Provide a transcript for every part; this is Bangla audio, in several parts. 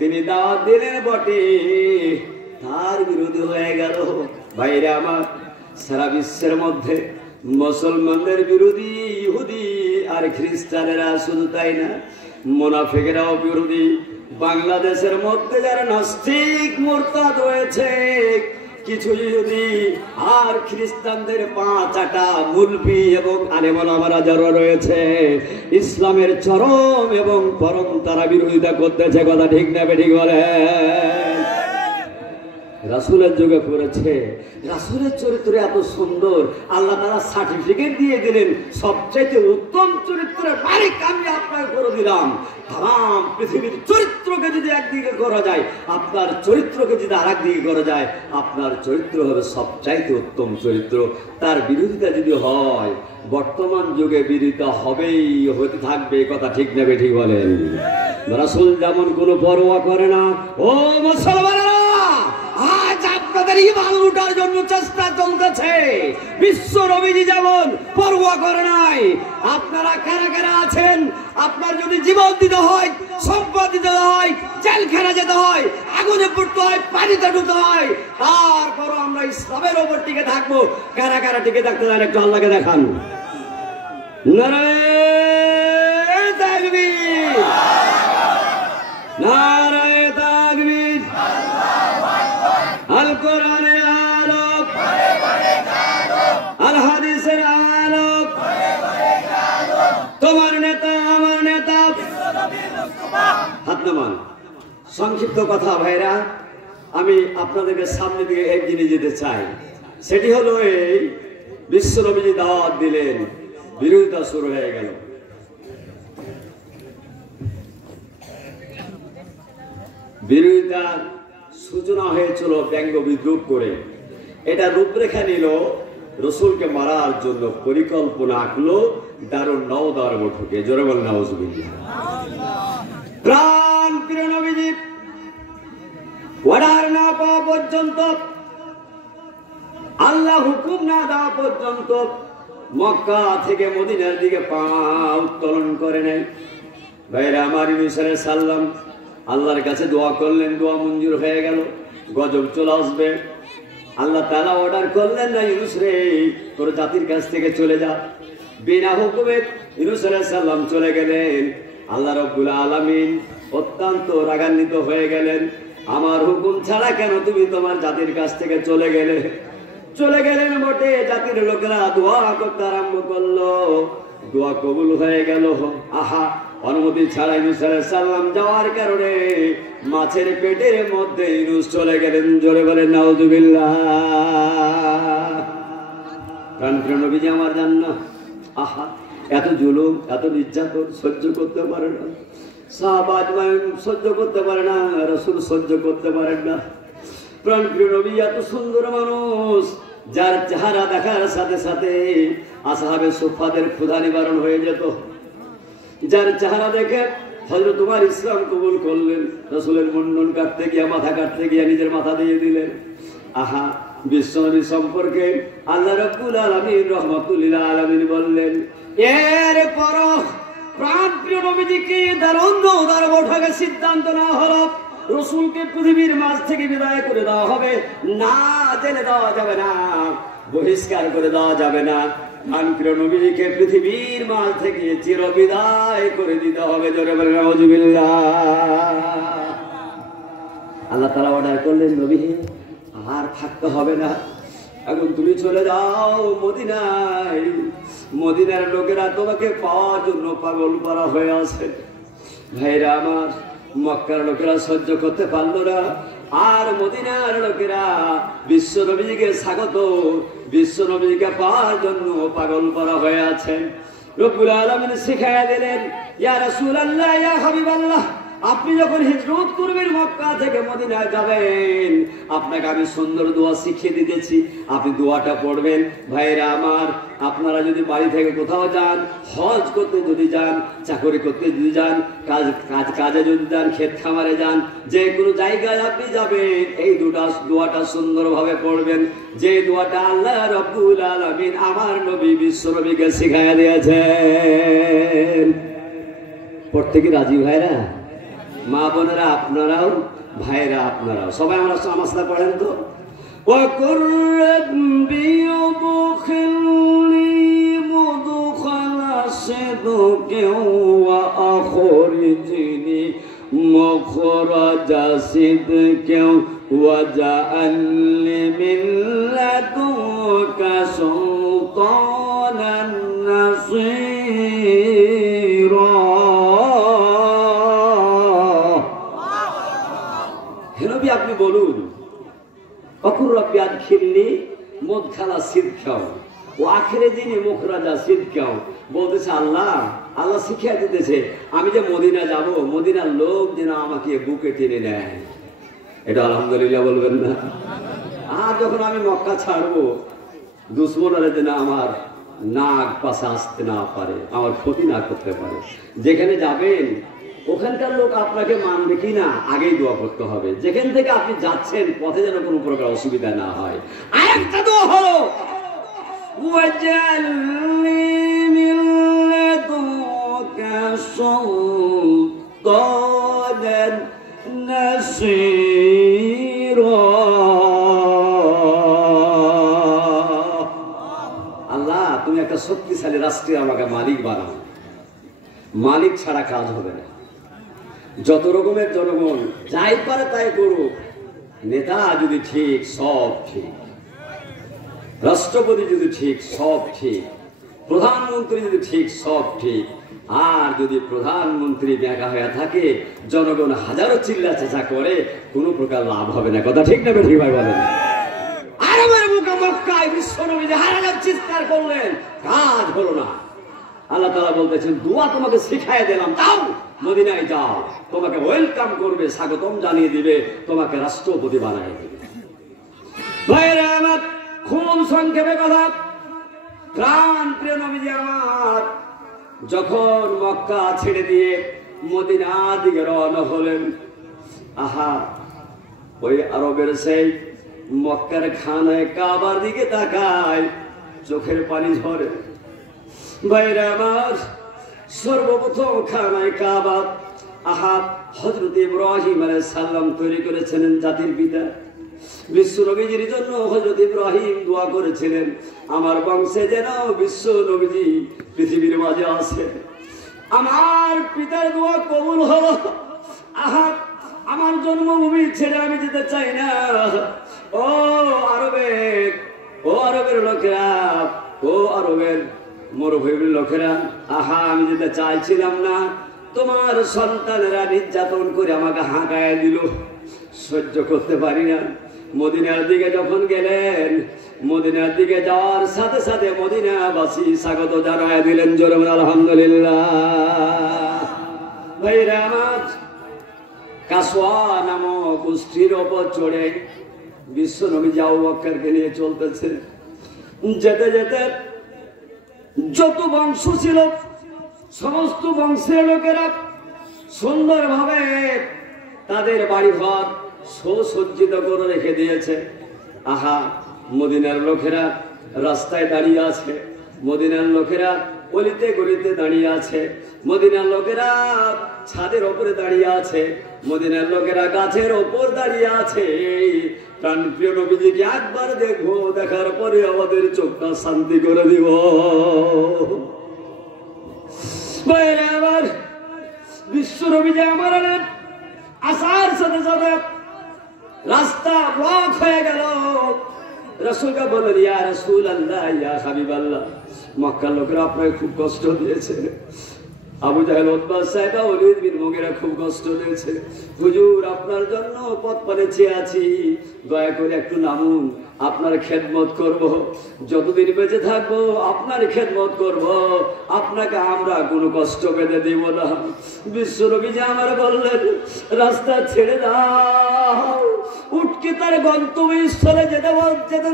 তিনি দাওয়াত দিলেন বটে, তার বিরোধী হয়ে গেল। ভাইরা আমার, সারা বিশ্বের মধ্যে মুসলমানদের বিরোধী ইহুদি আর খ্রিস্টানেরা, শুধু তাই না, মুনাফিকরাও বিরোধী। বাংলাদেশের মধ্যে যারা নাস্তিক মুরতাদ রয়েছে, কিছু ইহুদি আর খ্রিস্টানদের পাঁচাটা মুলবি এবং আলেম ওলামারা যারা রয়েছে, ইসলামের চরম এবং পরম তারা বিরোধিতা করতেছে। কথা ঠিক না ঠিক বলে? রাসূলের যুগে করেছে। রাসূলের চরিত্র এত সুন্দর, আল্লাহ তাআলা সার্টিফিকেট দিয়ে দিলেন, সবচেয়ে উত্তম চরিত্রের মালিক আমি আপনাকে করে দিলাম। তাম পৃথিবীর চরিত্রকে যদি একদিকে করা যায়, আপনার চরিত্রকে যদি আরেক দিকে করা যায়, আপনার চরিত্র হবে সবচাইতে উত্তম চরিত্র। তার বিরোধিতা যদি হয়, বর্তমান যুগে বিরোধিতা হবেই, হতে থাকবে। কথা ঠিক নেবে ঠিক বলেন? রাসূল যেমন কোনো পরোয়া করে না, ও মুসলমানেরা, আজ আপনাদের ঈমান লুটার জন্য চেষ্টা চলতেছে। বিশ্ব নবীজি যেমন পরোয়া করে নাই। আপনারা কারা কারা আছেন, আপনার যদি জীবন দিতে হয়, সম্পদ দিতে হয়, জেলখানা যেতে হয়, আগুনে পড়তে হয়, পানিতে ডুবতে হয়, তারপরও আমরা ইসলামের ওপর টিকে থাকবো, কারা কারা টিকে থাকতে চান একটু আল্লাহকে দেখান। নারায়ে তাকবীর, নারায়ে তাকবীর। আল কোরআনের আলোক, আল হাদিসের আলোক, তোমার নেতা আমার নেতা। হাত নামান। সংক্ষিপ্ত কথা ভাইরা, আমি আপনাদেরকে সামনে দিকে এগিয়ে নিয়ে যেতে চাই। সেটি হলো এই, বিশ্ব নবীজি দাওয়াত দিলেন, বিরোধিতা শুরু হয়ে গেল। বিরোধিতা সূচনা হয়েছিল ব্যঙ্গ বিদ্রুপ করে। এটা রূপরেখা নিল, রসুলকে মারার জন্য পরিকল্পনা আঁকলো দারুন নওদার বৈঠকে। জোরে বলেন নাউজুবিল্লাহ। প্রাণ প্রিয় নবীজি অর্ডার না পাওয়া পর্যন্ত, আল্লাহ হুকুম না দেওয়া পর্যন্ত মক্কা থেকে মদিনার দিকে পা উত্তোলন করে নেয়। ভাইরা আমার, ইউনূস আলাইহিস সালাম আল্লাহর কাছে দোয়া করলেন, দোয়া মঞ্জুর হয়ে গেল। গজব চলে আসবে, আল্লাহ তাআলা অর্ডার করলেন, না ইউনূস রে, তোর জাতির কাছ থেকে চলে যা। বিনা হুকুমে ইউনূস আলাইহিস সালাম চলে গেলেন। আল্লাহ রাব্বুল আলামিন অত্যন্ত রাগান্বিত হয়ে গেলেন, আমার হুকুম ছাড়া কেন তুমি তোমার জাতির কাছ থেকে চলে গেলে? চলে গেলেন বটে, জাতির লোকেরা দোয়া করতে আরম্ভ করলো, দোয়া কবুল হয়ে গেল। আহা, অনুমতি ছাড়া ইউনূস আলাইহিস সালাম যাওয়ার কারণে মাছের পেটের মধ্যে ইউনূস চলে গেলেন। জোরে বলেন নাউজুবিল্লাহ। প্রাণপ্রিয় নবীজি আমার জান্নাহ, আহা, এত জুলুম, এত নির্যাতন সহ্য করতে পারে না, সাহাবা সহ্য করতে পারে না, রাসূল সহ্য করতে পারেন না। প্রাণপ্রিয় নবী এত সুন্দর মানুষ, যার চেহারা দেখার সাথে সাথে আসহাবে সুফফাদের ক্ষুধা নিবারণ হয়ে যেত। যার চেহারা দেখে হযরত উমর ইসলাম কবুল করলেন, রাসূলের মুন্ডন কাটতে গিয়া, মাথা কাটতে গিয়া নিজের মাথা দিয়ে দিলেন। আহা, বিশ্বনবী সম্পর্কে আল্লাহ রাব্বুল আলামিন রাহমাতুল লিল আলামিন বললেন, এরপর প্রাণপ্রিয় নবীজিকে দারুণ বৈঠকে সিদ্ধান্ত নেওয়া হলো, রসুলকে পৃথিবীর মাঝ থেকে বিদায় করে দেওয়া হবে, না জেলে দেওয়া যাবে না, বহিষ্কার করে দেওয়া যাবে না। প্রাণপ্রিয় নবীজিকে পৃথিবীর মাঝ থেকে চির বিদায় করে দিতে হবে। জোরে বলেন নাউজুবিল্লাহ। আল্লাহ তাআলা অর্ডার করলেন, নবী আর থাকতে হবে না, এখন তুমি চলে যাও মদিনায়। মদিনার লোকেরা তোমাকে পাওয়ার জন্য পাগল পারা হয়ে আছে। ভাইরা আমার, মক্কার লোকেরা সহ্য করতে পারলো না, আর মদিনার লোকেরা বিশ্ব নবীকে স্বাগত, বিশ্ব নবীকে পাওয়ার জন্য পাগল করা হয়ে আছে। রব্বুল আলামিন শিখায়া দিলেন, ইয়া রাসূলুল্লাহ, ইয়া হাবিবাল্লাহ, আপনি যখন হিজরত করবেন, মক্কা থেকে মদিনায় যাবেন, আপনাকে আমি সুন্দর দোয়া শিখিয়ে দিতেছি, আপনি দোয়াটা পড়বেন। ভাইরা আমার, আপনারা যদি বাড়ি থেকে কোথাও যান, হজ করতে যদি যান, চাকরি করতে যদি যান, কাজে যদি যান, ক্ষেত খামারে যান, যে কোনো জায়গায় আপনি যাবেন, এই দোয়াটা সুন্দরভাবে পড়বেন, যে দোয়াটা আল্লাহ রাব্বুল আলামিন আমার নবী বিশ্ব নবীকে শিখাইয়া দিয়েছেন। পড়তে কি রাজি ভাইরা? মা বোনেরা আপনারাও, ভাইরা আপনারাও, সবাই আমরা আমার সাথে পড়েন তো। وقل رب ادخلني مدخل صدق وأخرجني مخرج صدق واجعل لي من لدنك سلطانا نصيرا। হে নবী আপনি বলুন, অকুর রব্বি আদখিলনি মুদখালা সিদকাও ওয়া আখরিজনি মুখরাজা সিদকাও। বলতেছে আল্লাহ, আল্লাহ শিখিয়ে দিতেছে আমি যে মদিনা যাব, মদিনার লোক যেন আমাকে বুকে টেনে নেয়। এটা আলহামদুলিল্লাহ বলবেন না? আর যখন আমি মক্কা ছাড়বো, দুশ্মনরা যেন আমার নাক পাশে আসতে না পারে, আমার ক্ষতি না করতে পারে। যেখানে যাবেন ওখানকার লোক আপনাকে মানবে কি না আগেই দোয়া করতে হবে। যেখান থেকে আপনি যাচ্ছেন পথে যেন কোনো প্রকার অসুবিধা না হয়। আরেকটা দোয়া হলো ওয়াজআলনি মিন লাদুনকা সুলতানান নাসীরা। আল্লাহ তুমি একটা শক্তিশালী রাষ্ট্রের আমাকে মালিক বানাও। মালিক ছাড়া কাজ হবে না। যত রকমের জনগণ যাই পারে তাই করুক, নেতা যদি ঠিক সব ঠিক, রাষ্ট্রপতি যদি ঠিক সব ঠিক, প্রধানমন্ত্রী যদি ঠিক সব ঠিক। আর যদি প্রধানমন্ত্রী ব্যাকা হয়ে থাকে, জনগণ হাজারো চিল্লা চেঁচা করে, কোনো প্রকার লাভ হবে না। কথা ঠিক না ঠিক ভাই বলেন? আরবের মুখে মক্কায় বিশ্বনবী হাজার চিৎকার করলেন, কাজ হলো না। আল্লাহ তাআলা বলতেছেন দোয়া তোমাকে শিখাই দিলাম, যাও মদিনায় যাও, তোমাকে ওয়েলকাম করবে, স্বাগতম জানিয়ে দিবে, তোমাকে রাষ্ট্রপতি বানায় দিবে। ভাইরা আমার, খুব সংক্ষেপে কথা, প্রাণ প্রিয় নবীজি আমার যখন মক্কা ছেড়ে দিয়ে মদিনার দিকে রওনা হলেন, আহা ওই আরবের সেই মক্কার খানায় কাবার দিকে তাকায়, চোখের পানি ঝরে। ভাইরা আমার, সর্বপ্রথম খানায় কাবা, আহা হযরত ইব্রাহিম আলাইহিস সালাম তৈরি করেছিলেন, জাতির পিতা। বিশ্ব নবীজির জন্য হযরত ইব্রাহিম দোয়া করেছিলেন, আমার বংশে যেন বিশ্ব নবীজি পৃথিবীর মাঝে আসে। আমার পিতার দোয়া কবুল হলো। আহা আমার জন্মভূমি ছেড়ে আমি যেতে চাই না। ও আরবের লোকেরা, ও আরবের মরুভূমির লোকেরা, আহা আমি যেতে চাইছিলাম না। তোমার সন্তানেরা নির্যাতন করে আমাকে হাঁকায় দিল, সহ্য করতে পারি না। মদিনার দিকে যখন গেলেন, মদিনার দিকে যাওয়ার সাথে সাথে মদিনাবাসী স্বাগত জানায় দিলেন। জোরে বলেন আলহামদুলিল্লাহ। ভাইরা আমার, কাসওয়া নামক গোষ্ঠীর ওপর চড়ে বিশ্ব নবী আবু বকরকে নিয়ে চলতেছে। যেতে যেতে যত বংশ ছিল সমস্ত বংশের লোকেরা সুন্দরভাবে তাদের বাড়িঘর সুসজ্জিত করে রেখে দিয়েছে। আহা মদিনার লোকেরা রাস্তায় দাঁড়িয়ে আছে, মদিনার লোকেরা অলিতে গলিতে দাঁড়িয়ে আছে, মদিনার লোকেরা ছাদের ওপরে দাঁড়িয়ে আছে, মদিনার লোকেরা গাছের ওপর দাঁড়িয়ে আছে। প্রাণপ্রিয় নবীজিকে একবার দেখবো, দেখার পরে আমাদের চোখটা শান্তি করে দিব। আমার বিশ্ব নবীজি আমার আসার সাথে সাথে রাস্তা ব্লক হয়ে গেল। রাসূলকে বললেন, ইয়া রাসূলুল্লাহ, ইয়া হাবিবাল্লাহ, মক্কার লোকেরা আপনাকে খুব কষ্ট দিয়েছে। আবু জাহেল, উতবা, সাইবা, ওলীদ বিন মুগীরা খুব কষ্ট দিয়েছে। হুজুর আপনার জন্য পথ পানে চেয়ে আছি, দয়া করে একটু নামুন, আপনার খেদমত করব, যতদিন বেঁচে থাকবো আপনার খেদমত করব, আপনাকে আমরা কোনো কষ্ট পেতে দিব না। বিশ্ব নবীজি আমার বললেন, রাস্তা ছেড়ে দাও, উটকে তার গন্তব্যস্থলে যেতে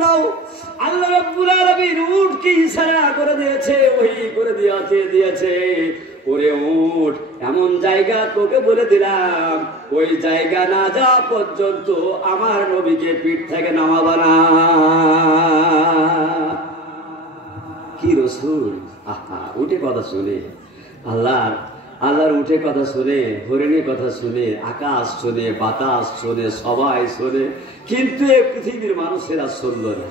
দাও। আল্লাহ রাব্বুল আলামিন উটকে ইশারা করে দিয়েছে, ওহী করে দিয়েছে, ওরে উট এমন জায়গা তোকে বলে দিলাম, ওই জায়গা না যাওয়া পর্যন্ত আমার নবীকে পিঠ থেকে নামাবা না। কি রাসূল, আহা উঠে কথা শুনে আল্লাহর উঠে কথা শুনে, হরিণের কথা শুনে, আকাশ শুনে, বাতাস শুনে, সবাই শুনে, কিন্তু এই পৃথিবীর মানুষেরা শুনল না।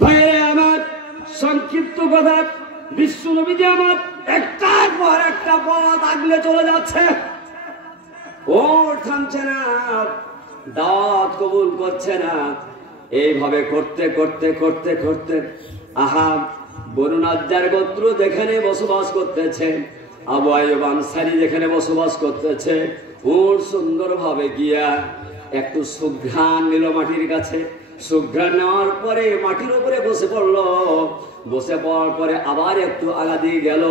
ভাইয়েরা আমার, সংক্ষিপ্ত কথা, বিশ্ব নবীজি আমার একটার পর একটা পথ আগলে চলে যাচ্ছে, ও থামছে না, দাওয়াত কবুল করছে না। এইভাবে করতে করতে করতে করতে আহা বনু নাজ্জার গোত্র যেখানে বসবাস করতেছে, আবু আইয়ুব আনসারী যেখানে বসবাস করতেছে, ওর সুন্দরভাবে গিয়া একটু সুঘ্রাণ নিল মাটির কাছে। সুঘ্রাণ নেওয়ার পরে মাটির উপরে বসে পড়লো। বসে পড়ার পরে আবার একটু আগা দিকে গেল।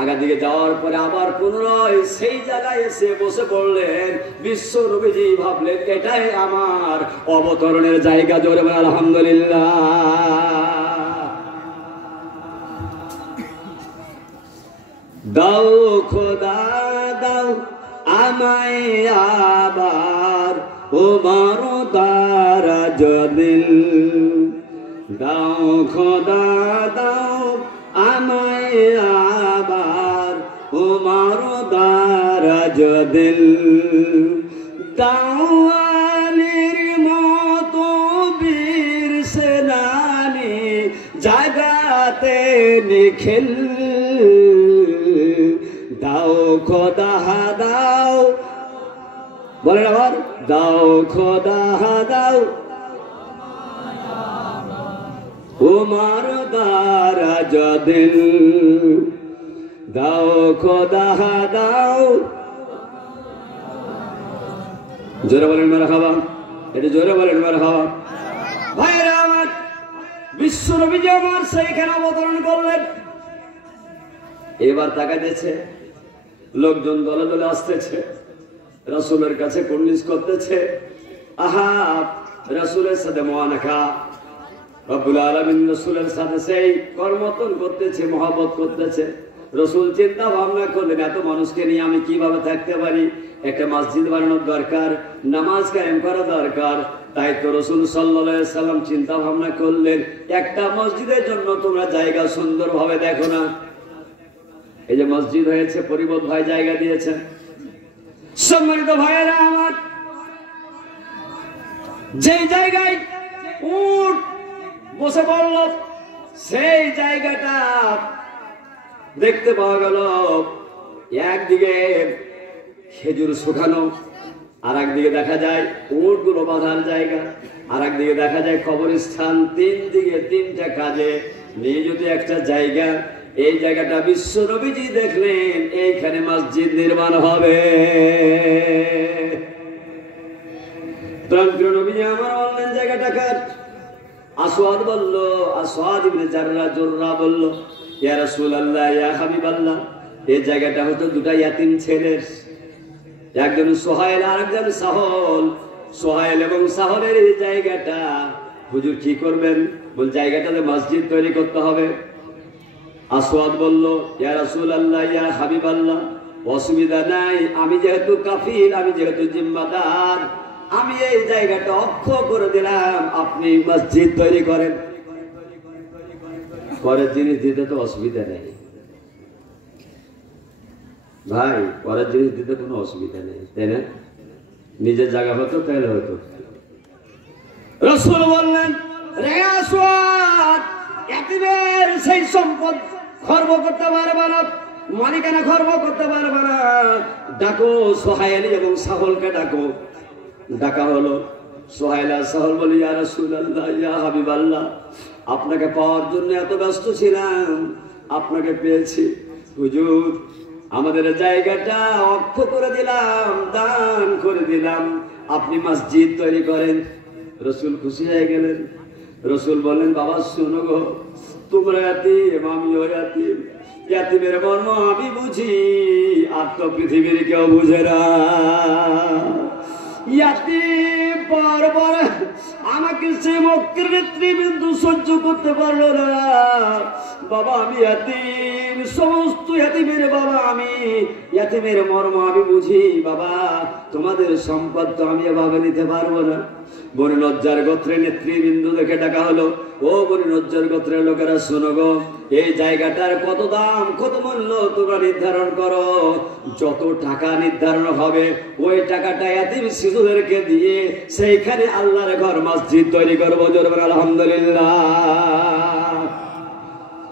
আগা দিকে যাওয়ার পরে আবার পুনরায় সেই জায়গায় এসে বসে পড়লেন। বিশ্ব নবীজি ভাবলেন এটাই আমার অবতরণের জায়গা। জোরে বলেন আলহামদুলিল্লাহ। দাও খোদা দাও আমায় আবার ওমর দারাজ দিল। দাও খোদা দাও আমায় আবার ওমর দারাজ দিল। দাও আলীর মতো বীর সেনানি জাগাতে নিখিল। দাও খোদা দাও, বলেন আবার, দাও খোদা দাও ওমর দারাজ দিল। দাও খোদা দাও, জোরে বলেন মারহাবা, এটা জোরে বলেন মারহাবা। ভাইরা আমার, বিশ্ব নবীজি আমার সেইখানে অবতরণ করলেন। এবার তাকাইতেছে, লোকজন দলে দলে আসতেছে, রাসূলের কাছে কুর্নিশ করতেছে। আহা, রাসূলের সাথে মুআনাকা, রব্বুল আলামিন রাসূলের সাথে সেই কর্মতন করতেছে, মহব্বত করতেছে। রাসূল চিন্তা ভাবনা করলেন এত মানুষকে নিয়ে আমি কিভাবে থাকতে পারি, একটা মসজিদ বানানোর দরকার, নামাজ কায়েম করা দরকার। তাই তো রাসূল সাল্লাল্লাহু আলাইহি সাল্লাম চিন্তা ভাবনা করলেন একটা মসজিদের জন্য তোমরা জায়গা সুন্দরভাবে দেখো না। এই যে মসজিদ হয়েছে, পরিবত ভাই জায়গা দিয়েছেন। সম্মানিত ভাইয়েরা আমার, যে জায়গায় উট বসে পড়ল সেই জায়গাটা দেখতে পাওয়া গেল একদিকে খেজুর শুকানো, আর একদিকে দেখা যায় উট গুলো বাঁধার জায়গা, আর একদিকে দেখা যায় কবরস্থান। তিন দিকে তিনটা কাজে নিয়োজিত একটা জায়গা। এই জায়গাটা বিশ্ব নবীজি দেখলেন এইখানে মসজিদ নির্মাণ হবে। প্রাণপ্রিয় নবীজি আমার বললেন জায়গাটা কার? আসওয়াদ বলল, আসওয়াদ ইবনে জুররা বলল, ইয়া রাসূলুল্লাহ, ইয়া হাবিবাল্লাহ, এই জায়গাটা হতো দুটা ইয়াতিম ছেলের, একজন সোহাইল আর একজন সাহল। সোহাইল এবং সাহলের এই জায়গাটা হুজুর কি করবেন? বল জায়গাটাতে মসজিদ তৈরি করতে হবে। আসওয়াদ বলল, ইয়া রাসূলুল্লাহ, ইয়া হাবিবাল্লাহ, অসুবিধা নাই, আমি যেহেতু কাফির, আমি যেহেতু জিম্মাদার, আমি এই জায়গাটা অক্ষ করে দিলাম, আপনি মসজিদ তৈরি করেন। পরের জিনিস দিতে তো অসুবিধা নেই ভাই, পরের জিনিস দিতে কোনো অসুবিধা নেই, তাই না? নিজের জায়গা হতো তাহলে হতো। রাসূল বললেন, রে আসওয়াদ, ইয়াতিমের সেই সম্পদ খর্ব করতে পারবে না, মালিকানা খর্ব করতে পারবে না। ডাকো সোহাইল এবং সাহলকে ডাকো। ডাকা হলো। সোহাইল আর সাহল বলি, ইয়া রাসূলুল্লাহ, ইয়া হাবিবাল্লাহ, আপনাকে পাওয়ার জন্য এত ব্যস্ত ছিলাম, আপনাকে পেয়েছি হুজুর। আমাদের জায়গাটা অক্ষ করে দিলাম, দান করে দিলাম, আপনি মসজিদ তৈরি করেন। রাসূল খুশি হয়ে গেলেন। রাসূল বললেন, বাবা শোনো গো, তোমরা ইয়াতিম, আমিও ইয়াতিম, ইয়াতিমের মর্ম আমি বুঝি, আর তো পৃথিবীর কেউ বুঝে না। ইয়াতিম বারবার আমাকে সে মক্কের নেতৃবৃন্দু সহ্য করতে পারলো না। বাবা আমি ইয়াতিম, সমস্ত ইয়াতিমের বাবা আমি, ইয়াতিমের মর্ম আমি বুঝি। বাবা তোমাদের সম্পদ তো আমি এভাবে নিতে পারবো না। বনি নজ্জার গোত্রের নেতৃবৃন্দকে ডাকা হলো, ও বনি নজ্জার গোত্রের লোকেরা শোনো গো, এই জায়গাটার কত দাম কত মূল্য তোমরা নির্ধারণ করো। যত টাকা নির্ধারণ হবে ওই টাকাটা এতিম শিশুদেরকে দিয়ে সেইখানে আল্লাহর ঘর মসজিদ তৈরি করবো। জোরে বলেন আলহামদুলিল্লাহ।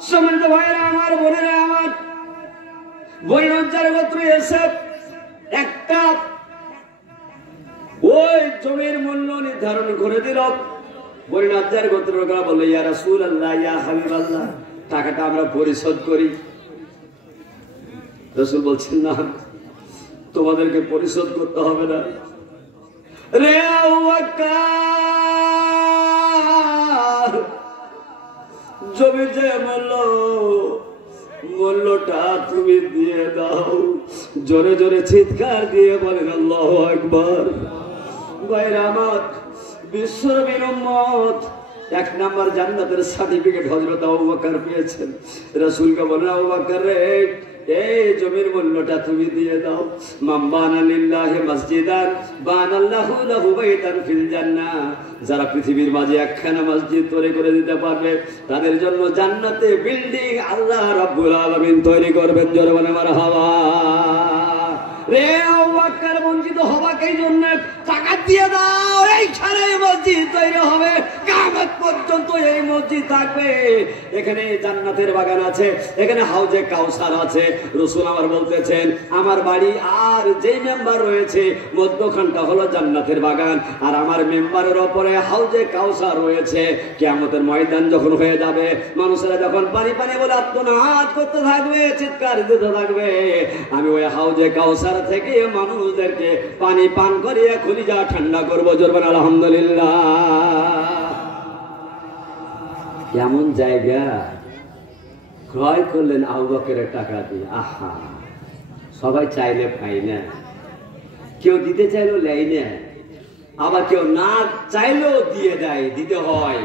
সম্মানিত ভাইরা আমার, বোনেরা আমার, বনি নজ্জার গোত্র এসে একটা ওই জমির মূল্য নির্ধারণ করে দিল। বনি নজ্জার গোত্রের লোকেরা বলল, ইয়া রাসূলুল্লাহ, ইয়া হাবিবাল্লাহ, টাকাটা আমরা পরিশোধ করি। রাসূল বলছেন, না, তোমাদেরকে পরিশোধ করতে হবে না। রে আবু বকর, জমির যে মূল্যটা তুমি দিয়ে দাও। জোরে জোরে চিৎকার দিয়ে বলেন আল্লাহু আকবার। ভাইরা আমার, বিশ্বনবীর উম্মত 1 নাম্বার জান্নাতের সার্টিফিকেট হযরত আবু বকর পেয়েছেন। রাসূলকে বলেন, আবু বকর রে, এই জমির মূল্যটা তুমি দিয়ে দাও। মান বানা লিল্লাহি মাসজিদান বানাল্লাহু লাহু বাইতান ফিল জান্নাহ। যারা পৃথিবীর মাঝে একখানা মসজিদ তৈরি করে দিতে পারবে তাদের জন্য জান্নাতে বিল্ডিং আল্লাহ রাব্বুল আলামিন তৈরি করবেন। জোরে বলেন মারহাবা। রে আবু বকর, বঞ্চিত হবাকে এই জন্য টাকা দিয়ে দাও, এইখানে মসজিদ তৈরি হবে, কিয়ামত পর্যন্ত এই মসজিদ থাকবে। এখানে জান্নাতের বাগান আছে, এখানে হাউজে কাউসার আছে। রাসূল আমার বলতেছেন, আমার বাড়ি আর যে মেম্বার রয়েছে মধ্যখানটা হলো জান্নাতের বাগান, আর আমার মেম্বারের উপরে হাউজে কাউসার রয়েছে। কিয়ামতের ময়দান যখন হয়ে যাবে, মানুষেরা যখন পানি পানি বলে আত্মনাদ করতে থাকবে, চিৎকার দিতে থাকবে, আমি ওই হাউজে কাউসার থেকে মানুষদেরকে পানি পান করিয়ে কলিজা ঠান্ডা করবো। জোরে বলেন আলহামদুলিল্লাহ। কেমন জায়গা ক্রয় করলেন আবু বকরের টাকা দিয়ে। আহা, সবাই চাইলে পাই না, কেউ দিতে চাইলেও নেয় না, আবার কেউ না চাইলেও দিয়ে দেয়, দিতে হয়।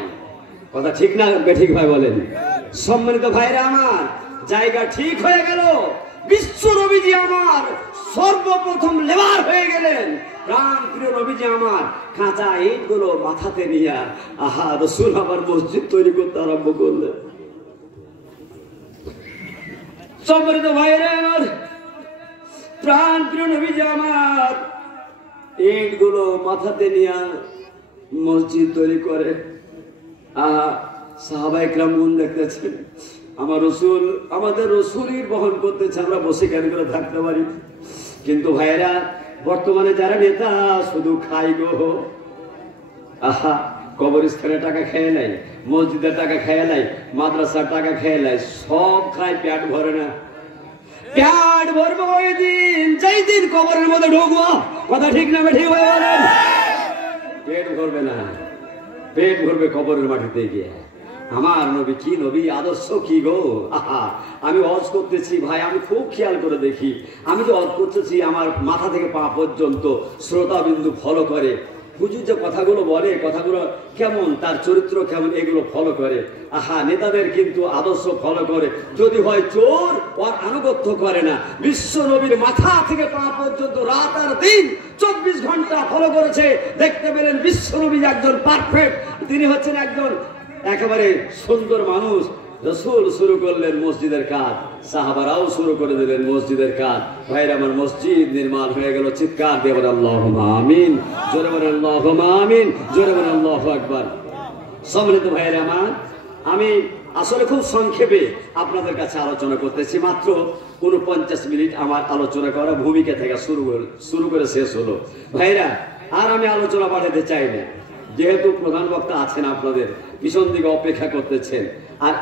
কথা ঠিক না বেঠিক ভাই বলেন? সম্মানিত ভাইরা আমার, জায়গা ঠিক হয়ে গেল। বিশ্ব নবীজি আমার সর্বপ্রথম লেবার হয়ে গেলেন। প্রাণ প্রিয় নবীজি আমার কাঁচা ইটগুলো মাথাতে নিয়ে আহা রাসূল আমার মসজিদ তৈরি করতে আরম্ভ করলেন। সম্মানিত ভাইরা আমার, প্রাণ প্রিয় নবীজি আমার ইটগুলো মাথাতে নিয়ে মসজিদ তৈরি করে। সাহাবায়ে কেরাম মন দেখতেছেন, আমার রসুল, আমাদের রসুলই বহন করতেছে, আমরা বসে কেন করে থাকতে পারি? কিন্তু ভাইরা, বর্তমানে যারা নেতা শুধু খাই গো, আহা, কবরস্থানে টাকা খেয়ে নাই, মসজিদের টাকা খেয়ে নাই, মাদ্রাসার টাকা খেয়ে নাই, সব খায়, পেট ভরে না। পেট ভরবো ওই দিন, যেই দিন কবরের মধ্যে ঢুকবো। কথা ঠিক না ঠিক ভাই বলেন? পেট ভরবে না, পেট ভরবে কবরের মাটিতে গিয়ে। আমার নবী কি নবী, আদর্শ কি গো! আহা, আমি ওয়াজ করতেছি ভাই, আমি খুব খেয়াল করে দেখি, আমি তো ওয়াজ করতেছি, আমার মাথা থেকে পা পর্যন্ত শ্রোতা বিন্দু ফলো করে। হুজুর যে কথাগুলো বলে, কথাগুলো কেমন, তার চরিত্র কেমন, এগুলো ফলো করে। আহা, নেতাদের কিন্তু আদর্শ ফলো করে। যদি হয় চোর, ওর আনুগত্য করে না। বিশ্ব নবীর মাথা থেকে পা পর্যন্ত রাত আর দিন 24 ঘন্টা ফলো করেছে। দেখতে পেলেন বিশ্ব নবী একজন পারফেক্ট, তিনি হচ্ছেন একজন একেবারে সুন্দর মানুষ। রাসূল শুরু করলেন মসজিদের কাজ, সাহাবারাও শুরু করে দিলেন মসজিদের কাজ। ভাইরা আমার, মসজিদ নির্মাণ হয়ে গেল। চিৎকার দিয়ে বলেন আল্লাহুম্মা আমিন। জোরে বলেন আল্লাহুম্মা আমিন। জোরে বলেন আল্লাহু আকবার। সম্মানিত ভাইরা আমার, আমি আসলে খুব সংক্ষেপে আপনাদের কাছে আলোচনা করতেছি। মাত্র 49 মিনিট আমার আলোচনা করা ভূমিকা থেকে শুরু করে শেষ হলো। ভাইরা, আর আমি আলোচনা বাড়াতে চাই না, যেহেতু প্রধান বক্তা আছেন, আপনাদের পিছন দিকে অপেক্ষা করতেছেন। আর